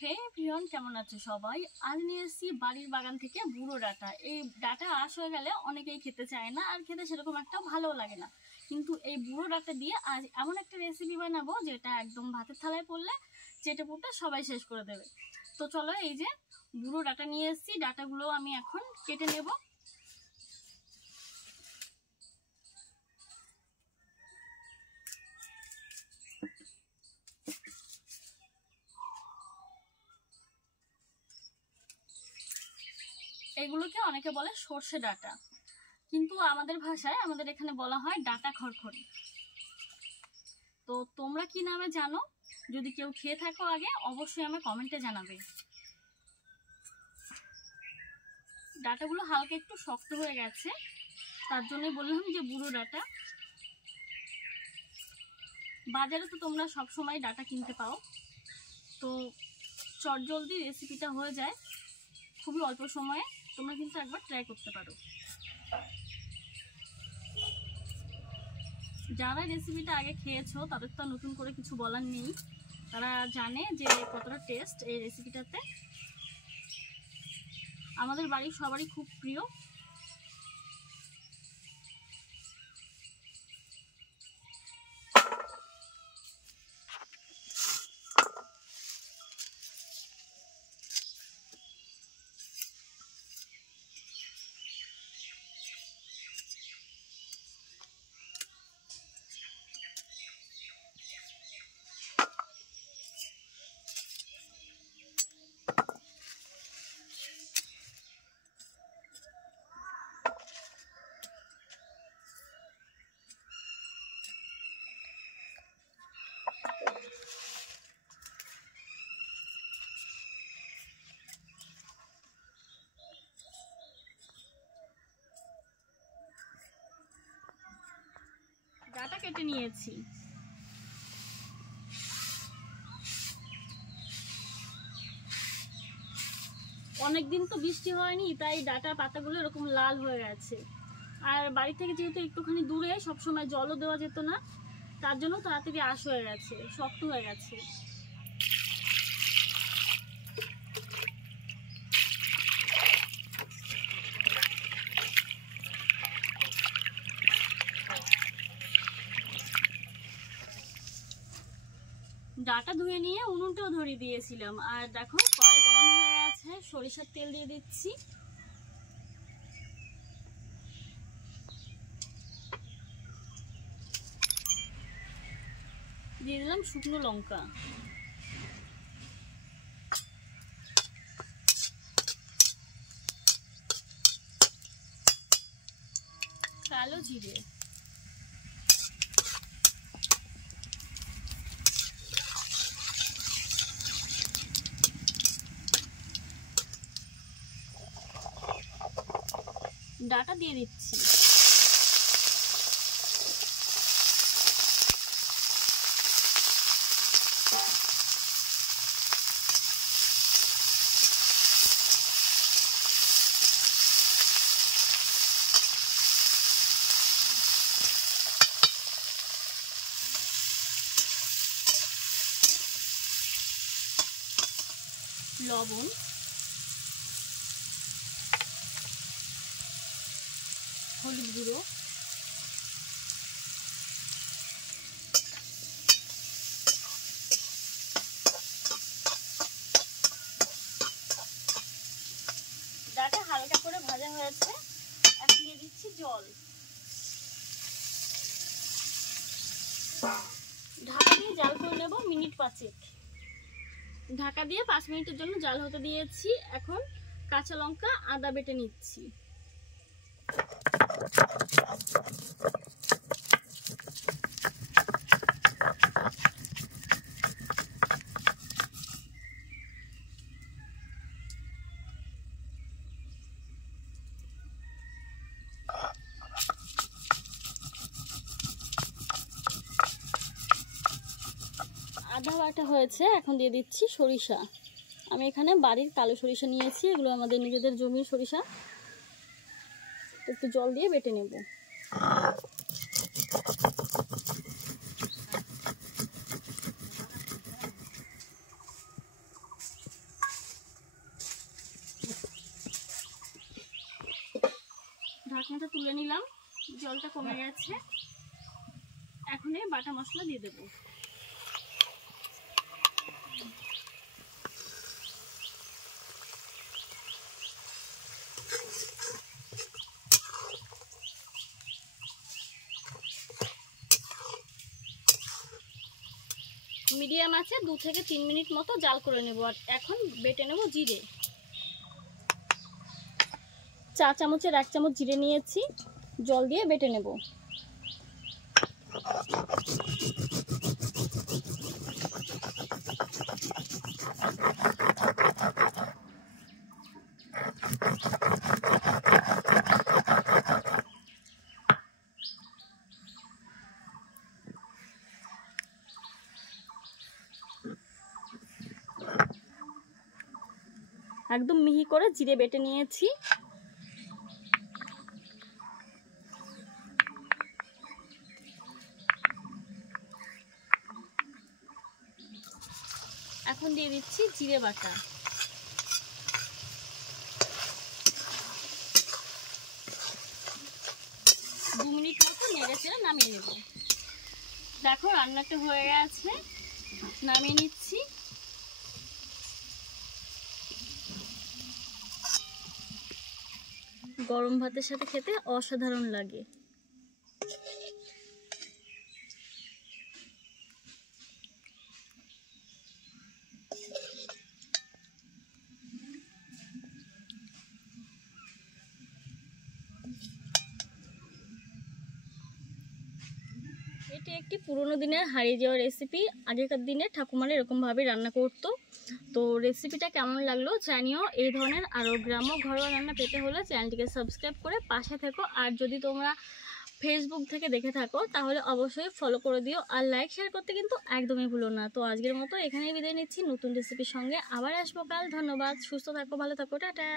হে প্রিয়ন, কেমন আছো সবাই? আজ নিয়ে এসেছি বাড়ির বাগান থেকে বুড়ো ডাঁটা। এই ডাঁটা আঁশ হয়ে গেলে অনেকেই খেতে চায় না, আর খেতে সেরকম একটা ভালো লাগে না। কিন্তু এই বুড়ো ডাঁটা দিয়ে আজ এমন একটা রেসিপি বানাবো যেটা একদম ভাতের থালায় পড়লে চেটে পুটে সবাই শেষ করে দেবে। তো চলো, এই যে বুড়ো ডাঁটা নিয়ে এসেছি, ডাঁটাগুলো আমি এখন কেটে নেব। এগুলোকে অনেকে বলে সর্ষে ডাঁটা, কিন্তু আমাদের ভাষায় আমাদের এখানে বলা হয় ডাঁটা খড়খড়ি। তো তোমরা কি নামে জানো? যদি কেউ খেয়ে থাকো আগে অবশ্যই আমায় কমেন্টে জানাবে। ডাঁটাগুলো হালকা একটু শক্ত হয়ে গেছে, তার জন্যই বললাম যে বুড়ো ডাঁটা। বাজারে তো তোমরা সব সময় ডাঁটা কিনতে পাও, তো চটজলদি রেসিপিটা হয়ে যায় খুবই অল্প সময়ে। তোমরা কিন্তু একবার ট্রাই করতে পারো। যারা রেসিপিটা আগে খেয়েছো তাদের তো নতুন করে কিছু বলার নেই, তারা জানে যে কতটা টেস্ট এই রেসিপিটাতে। আমাদের বাড়ির সবারই খুব প্রিয়। ডাঁটা কেটে নিয়েছি। অনেকদিন তো বৃষ্টি হয়নি, তাই ডাঁটার পাতাগুলো এরকম লাল হয়ে গেছে। আর বাড়ি থেকে যেহেতু একটুখানি দূরে, সবসময় জলও দেওয়া যেত না, তার জন্য তাড়াতাড়ি আঁশ হয়ে গেছে, শক্ত হয়ে গেছে। ডাঁটা ধুয়ে নিয়ে উনুনটাও ধরিয়ে দিয়েছিলাম, আর দেখো কড়াই গরম হয়ে গেছে, সরিষার তেল দিয়ে দিচ্ছি। দিয়ে দিলাম শুকনো লঙ্কা, কালো জিরে, ডাঁটা দিয়ে দিচ্ছি। লবণ, হলুদ গুঁড়ো, ডাঁটা হালকা করে ভাজা হয়েছে, এখন দিয়ে দিচ্ছি জল। ঢাকা দিয়ে জাল করে নেব মিনিট 5। ঢাকা দিয়ে 5 মিনিটের জন্য জাল হতে দিয়েছি। এখন কাঁচা লঙ্কা আদা বেটে নিচ্ছি। আদা বাটা হয়েছে, এখন দিয়ে দিচ্ছি সরিষা। আমি এখানে বাড়ির কালো সরিষা নিয়েছি, এগুলো আমাদের নিজেদের জমির সরিষা। একটু জল দিয়ে বেটে নেব। ঢাকনাটা তুলে নিলাম, জলটা কমে গেছে। এখন এই বাটা মশলা দিয়ে দেবো। মিডিয়াম আছে 2 থেকে 3 মিনিট মতো জাল করে নেব। আর এখন বেটে নেব জিরে। 4 চামচের 1 চামচ জিরে নিয়েছি, জল দিয়ে বেটে নেব। একদম মিহি করে জিরে বেটে নিয়েছি। এখন দিয়ে দিচ্ছি জিরে বাটা। দু মিনিট মতো নেড়ে চেড়ে নামিয়ে নেব। দেখো রান্নাটা হয়ে গেছে, নামিয়ে নিচ্ছি। গরম ভাতের সাথে খেতে অসাধারণ লাগে। এটি একটি পুরনো দিনের হারিয়ে যাওয়া রেসিপি। আগেকার দিনে ঠাকুমারা এরকমভাবে রান্না করতো। তো রেসিপিটা কেমন লাগলো জানিও। এই ধরনের আরও গ্রাম্য ঘরোয়া রান্না পেতে হলে চ্যানেলটিকে সাবস্ক্রাইব করে পাশে থেকো। আর যদি তোমরা ফেসবুক থেকে দেখে থাকো তাহলে অবশ্যই ফলো করে দিও। আর লাইক শেয়ার করতে কিন্তু একদমই ভুলো না। তো আজকের মতো এখানেই বিদায় নিচ্ছি। নতুন রেসিপির সঙ্গে আবার আসবো কাল। ধন্যবাদ। সুস্থ থাকো, ভালো থাকো, টাটা।